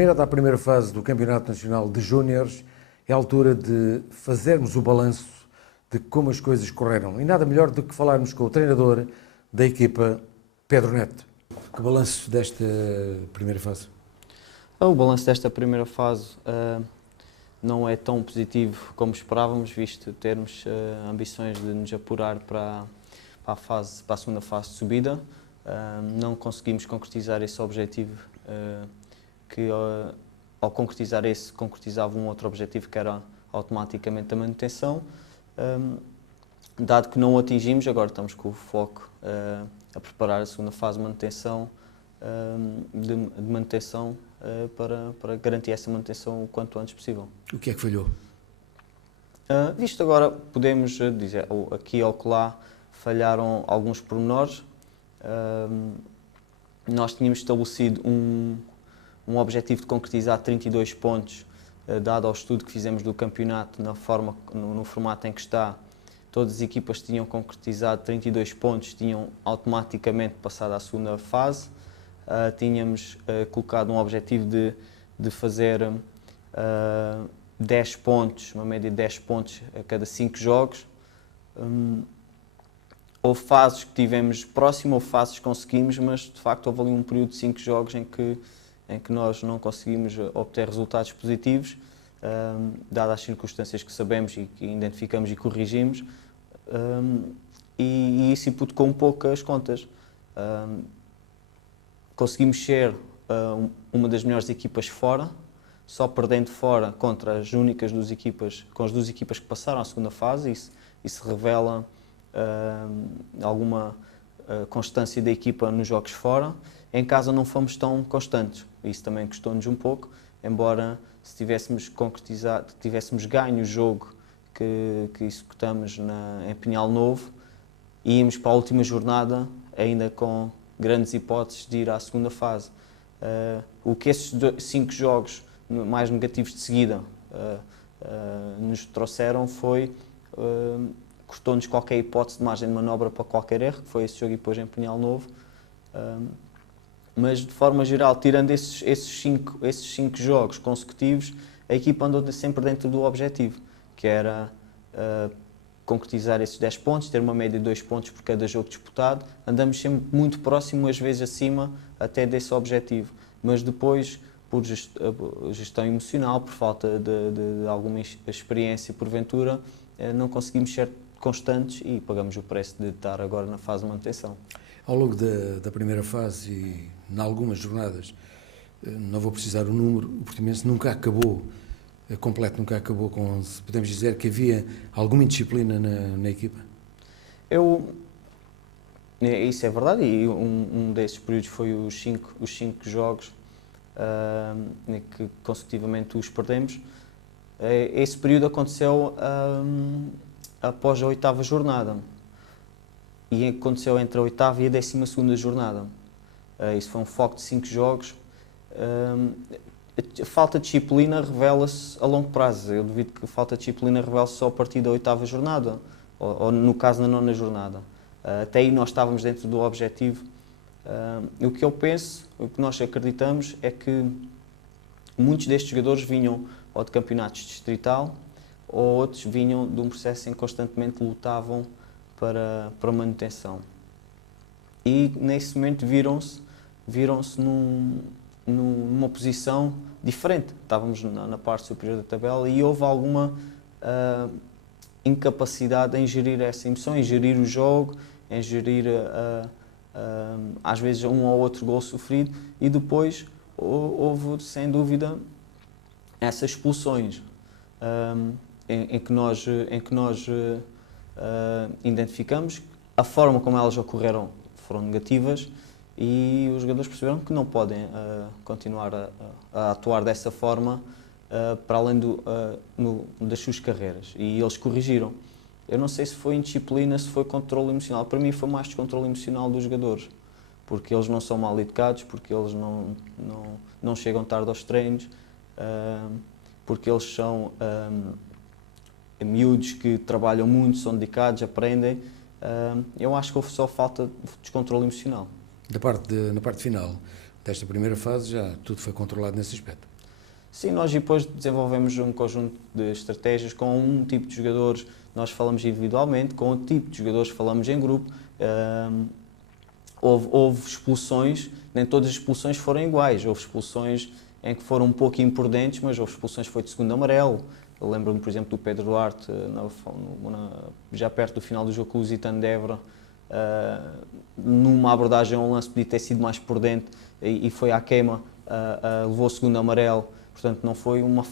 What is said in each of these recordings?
Terminada a primeira fase do Campeonato Nacional de Júniores, é a altura de fazermos o balanço de como as coisas correram. E nada melhor do que falarmos com o treinador da equipa, Pedro Neto. Que balanço desta primeira fase? O balanço desta primeira fase não é tão positivo como esperávamos, visto termos ambições de nos apurar para a segunda fase de subida. Não conseguimos concretizar esse objetivo, que ao concretizar esse, concretizava um outro objetivo, que era automaticamente a manutenção. Dado que não o atingimos, agora estamos com o foco a preparar a segunda fase de manutenção, para garantir essa manutenção o quanto antes possível. O que é que falhou? Isto agora podemos dizer, aqui ou acolá falharam alguns pormenores. Nós tínhamos estabelecido um objetivo de concretizar 32 pontos, dado ao estudo que fizemos do campeonato, no formato em que está. Todas as equipas tinham concretizado 32 pontos, tinham automaticamente passado à segunda fase. Tínhamos colocado um objetivo de fazer 10 pontos, uma média de 10 pontos a cada 5 jogos. Houve fases que tivemos próximo, houve fases que conseguimos, mas de facto houve ali um período de 5 jogos em que nós não conseguimos obter resultados positivos, dadas as circunstâncias que sabemos e que identificamos e corrigimos, e isso hipotecou um pouco as contas. Conseguimos ser uma das melhores equipas fora, só perdendo fora contra as únicas duas equipas, com as duas equipas que passaram à segunda fase. Isso revela alguma constância da equipa nos jogos fora. Em casa não fomos tão constantes, isso também custou-nos um pouco, embora se tivéssemos concretizado, tivéssemos ganho o jogo que executamos em Pinhal Novo, íamos para a última jornada ainda com grandes hipóteses de ir à segunda fase. O que esses 5 jogos mais negativos de seguida nos trouxeram foi, custou-nos qualquer hipótese de margem de manobra para qualquer erro, que foi esse jogo e depois em Pinhal Novo. Mas de forma geral, tirando esses cinco jogos consecutivos, a equipa andou sempre dentro do objetivo, que era concretizar esses 10 pontos, ter uma média de 2 pontos por cada jogo disputado. Andamos sempre muito próximo, às vezes acima até desse objetivo, mas depois, por gestão emocional, por falta de alguma experiência porventura, não conseguimos ser constantes e pagamos o preço de estar agora na fase de manutenção. Ao longo da primeira fase e em algumas jornadas, não vou precisar o número, o Portimonense nunca acabou completo, nunca acabou com 11. Podemos dizer que havia alguma indisciplina na equipa? Isso é verdade, e um desses períodos foi os cinco jogos que consecutivamente os perdemos. Esse período aconteceu após a 8ª jornada e aconteceu entre a 8ª e a 12ª jornada. Isso foi um foco de 5 jogos. A falta de disciplina revela-se a longo prazo. Eu duvido que a falta de disciplina revele-se só a partir da 8ª jornada, ou no caso, na 9ª jornada. Até aí nós estávamos dentro do objetivo. O que eu penso, o que nós acreditamos, é que muitos destes jogadores vinham ou de campeonatos distrital, ou outros vinham de um processo em que constantemente lutavam para manutenção. E nesse momento viram-se numa posição diferente. Estávamos na parte superior da tabela e houve alguma incapacidade em gerir essa emoção, em gerir o jogo, em gerir às vezes um ou outro gol sofrido, e depois houve sem dúvida essas expulsões em que nós identificamos a forma como elas ocorreram foram negativas, e os jogadores perceberam que não podem continuar a atuar dessa forma para além das suas carreiras, e eles corrigiram. Eu não sei se foi indisciplina, se foi controle emocional. Para mim foi mais descontrole emocional dos jogadores, porque eles não são mal educados, porque eles não chegam tarde aos treinos, porque eles são miúdos que trabalham muito, são dedicados, aprendem. Eu acho que houve só falta de descontrole emocional. Na parte final desta primeira fase já tudo foi controlado nesse aspecto. Sim, nós depois desenvolvemos um conjunto de estratégias com um tipo de jogadores, nós falamos individualmente, com outro tipo de jogadores falamos em grupo. Houve expulsões, nem todas as expulsões foram iguais, houve expulsões em que foram um pouco imprudentes, mas houve expulsões que foi de segundo amarelo. Eu lembro-me, por exemplo, do Pedro Duarte, já perto do final do jogo com o Lusitano de Évora, numa abordagem a um lance podia ter sido mais prudente e foi à queima, levou o segundo amarelo. Portanto, não foi uma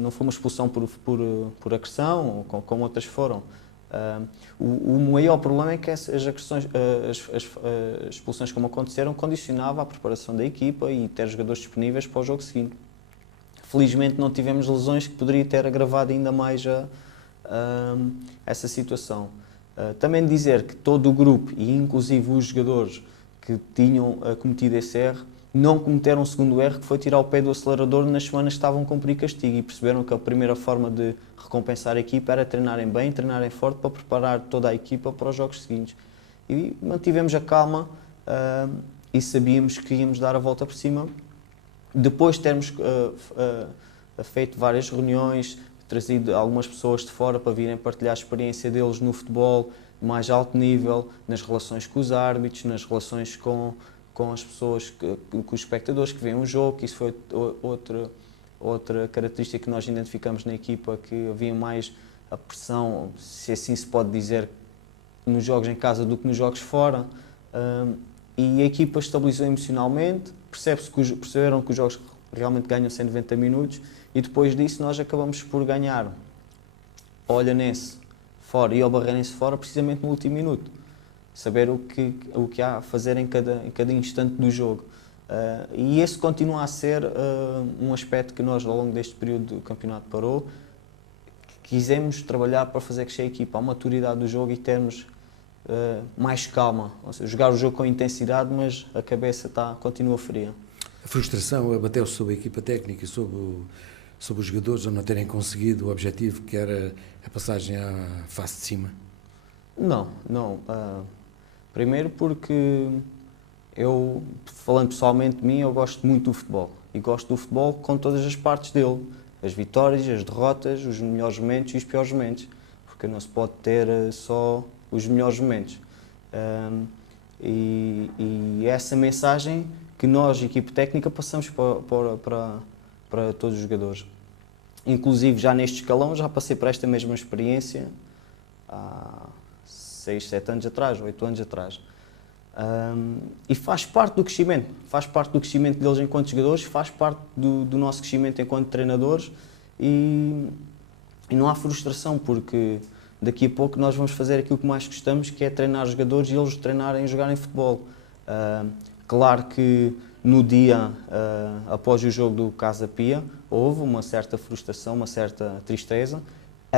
não foi uma expulsão por agressão, como outras foram. O maior problema é que as expulsões como aconteceram condicionava a preparação da equipa e ter jogadores disponíveis para o jogo seguinte. Felizmente não tivemos lesões que poderia ter agravado ainda mais essa situação. Também dizer que todo o grupo, e inclusive os jogadores que tinham cometido esse erro, não cometeram um segundo erro, que foi tirar o pé do acelerador nas semanas que estavam a cumprir castigo e perceberam que a primeira forma de recompensar a equipa era treinarem bem, treinarem forte para preparar toda a equipa para os jogos seguintes. E mantivemos a calma e sabíamos que íamos dar a volta por cima. Depois de termos feito várias reuniões, trazido algumas pessoas de fora para virem partilhar a experiência deles no futebol mais alto nível, nas relações com os árbitros, nas relações com as pessoas, com os espectadores que veem o jogo, que isso foi outra característica que nós identificamos na equipa, que havia mais a pressão, se assim se pode dizer, nos jogos em casa do que nos jogos fora. E a equipa estabilizou emocionalmente, perceberam que os jogos realmente ganham 190 minutos e depois disso nós acabamos por ganhar ao Olhanense fora e ao Barreirense fora precisamente no último minuto. Saber o que há a fazer em cada instante do jogo. E esse continua a ser um aspecto que nós, ao longo deste período do campeonato parou, quisemos trabalhar para fazer crescer a equipa, a maturidade do jogo e termos mais calma. Ou seja, jogar o jogo com intensidade, mas a cabeça continua fria. A frustração abateu-se sobre a equipa técnica e sobre os jogadores a não terem conseguido o objetivo que era a passagem à fase de cima? Não. Primeiro porque eu, falando pessoalmente de mim, eu gosto muito do futebol. E gosto do futebol com todas as partes dele. As vitórias, as derrotas, os melhores momentos e os piores momentos. Porque não se pode ter só os melhores momentos. E essa mensagem que nós, equipe técnica, passamos para todos os jogadores. Inclusive, já neste escalão, já passei por esta mesma experiência há 6, 7 anos atrás, 8 anos atrás. E faz parte do crescimento deles enquanto jogadores, faz parte do nosso crescimento enquanto treinadores e não há frustração, porque daqui a pouco nós vamos fazer aquilo que mais gostamos, que é treinar os jogadores e eles treinarem e jogarem futebol. Claro que no dia após o jogo do Casa Pia houve uma certa frustração, uma certa tristeza,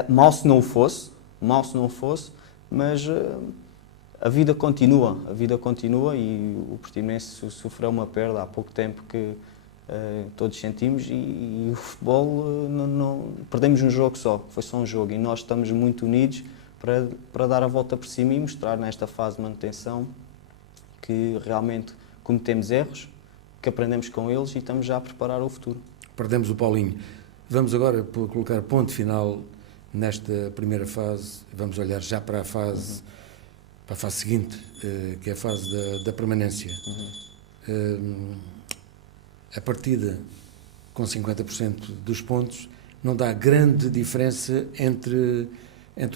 mal se não fosse, mas a vida continua e o Portimonense sofreu uma perda há pouco tempo que todos sentimos e o futebol, perdemos um jogo só, foi só um jogo e nós estamos muito unidos para dar a volta por cima e mostrar nesta fase de manutenção que realmente cometemos erros, que aprendemos com eles e estamos já a preparar o futuro. Perdemos o Paulinho. Vamos agora colocar ponto final nesta primeira fase, vamos olhar já para a fase seguinte, que é a fase da permanência. A partida com 50% dos pontos não dá grande diferença entre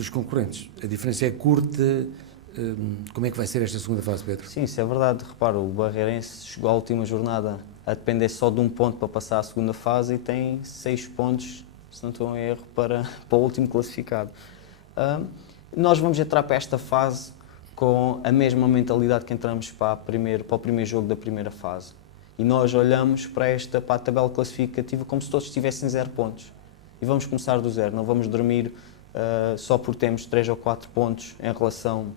os concorrentes. A diferença é curta. Como é que vai ser esta segunda fase, Pedro? Sim, isso é verdade. Repara, o Barreirense chegou à última jornada a depender só de um ponto para passar à segunda fase e tem 6 pontos, se não estou em erro, para o último classificado. Nós vamos entrar para esta fase com a mesma mentalidade que entramos para o primeiro jogo da primeira fase. E nós olhamos para a tabela classificativa como se todos tivessem 0 pontos. E vamos começar do zero, não vamos dormir só porque temos 3 ou 4 pontos em relação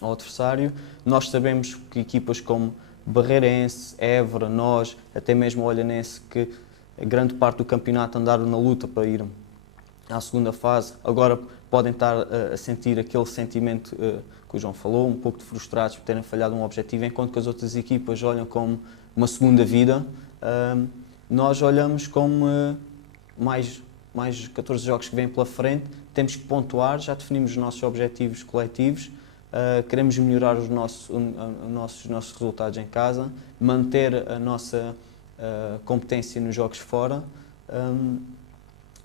ao adversário. Nós sabemos que equipas como Barreirense, Évora, nós, até mesmo o Olhanense, que a grande parte do campeonato andaram na luta para ir à segunda fase, agora podem estar a sentir aquele sentimento que o João falou, um pouco de frustrados por terem falhado um objetivo, enquanto que as outras equipas olham como uma segunda vida. nós olhamos como mais 14 jogos que vêm pela frente, temos que pontuar, já definimos os nossos objetivos coletivos, queremos melhorar os nossos resultados em casa, manter a nossa competência nos jogos fora,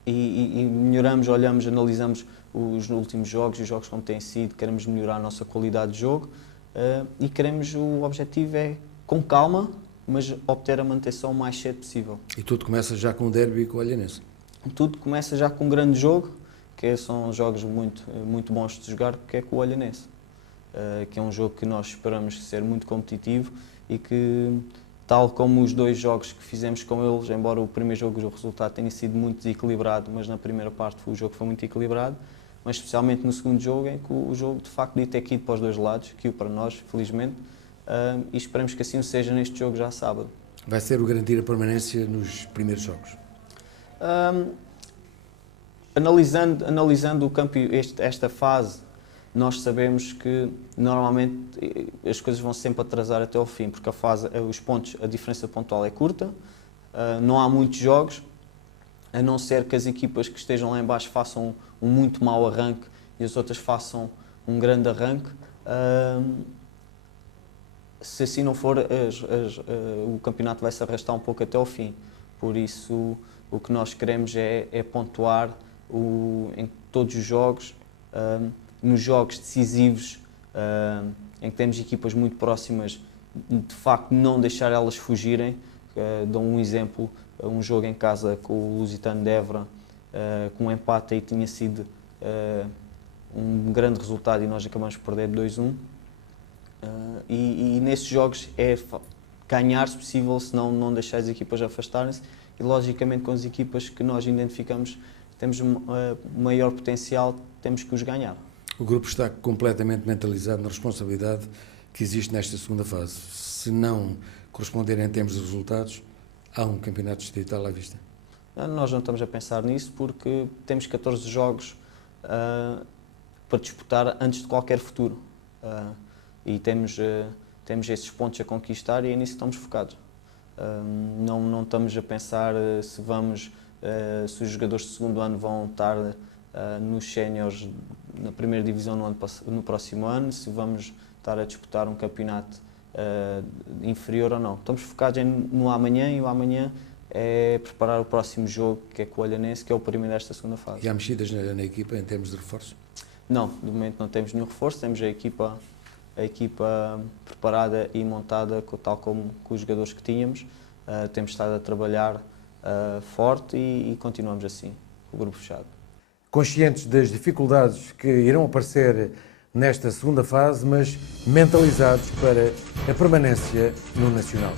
e melhoramos, olhamos, analisamos os últimos jogos e os jogos como têm sido, queremos melhorar a nossa qualidade de jogo, e o objetivo é, com calma, mas obter a manutenção o mais cedo possível. E tudo começa já com o derby com o Olhanense? Tudo começa já com um grande jogo, que são jogos muito bons de jogar, que é com o Olhanense, que é um jogo que nós esperamos ser muito competitivo e que, tal como os 2 jogos que fizemos com eles, embora o primeiro jogo o resultado tenha sido muito desequilibrado, mas na primeira parte o jogo foi muito equilibrado, mas especialmente no segundo jogo, em que o jogo de facto devia ter que ir para os 2 lados, que o para nós, felizmente, e esperamos que assim seja neste jogo já sábado. Vai ser o garantir a permanência nos primeiros jogos? Analisando esta fase, nós sabemos que normalmente as coisas vão sempre atrasar até ao fim, porque a diferença pontual é curta, não há muitos jogos, a não ser que as equipas que estejam lá em baixo façam um muito mau arranque e as outras façam um grande arranque. Se assim não for, o campeonato vai se arrastar um pouco até ao fim. Por isso, o que nós queremos é pontuar em todos os jogos, nos jogos decisivos, em que temos equipas muito próximas, de facto não deixar elas fugirem. Dou um exemplo, um jogo em casa com o Lusitano de Évora, com um empate aí tinha sido um grande resultado e nós acabamos por perder 2-1. E nesses jogos é ganhar se possível, senão não deixar as equipas afastarem-se, e logicamente com as equipas que nós identificamos temos maior potencial, temos que os ganhar. O grupo está completamente mentalizado na responsabilidade que existe nesta segunda fase. Se não corresponderem em termos de resultados, há um campeonato distrital à vista? Nós não estamos a pensar nisso porque temos 14 jogos para disputar antes de qualquer futuro. E temos esses pontos a conquistar e é nisso que estamos focados. Não estamos a pensar se os jogadores de segundo ano vão estar nos séniores na primeira divisão no próximo ano, se vamos estar a disputar um campeonato inferior ou não. Estamos focados no amanhã, e o amanhã é preparar o próximo jogo, que é com o Olhanense, que é o primeiro desta segunda fase. E há mexidas na equipa em termos de reforços? Não, de momento não temos nenhum reforço, temos a equipa preparada e montada, tal como com os jogadores que tínhamos. Temos estado a trabalhar forte e continuamos assim, com o grupo fechado. Conscientes das dificuldades que irão aparecer nesta segunda fase, mas mentalizados para a permanência no Nacional.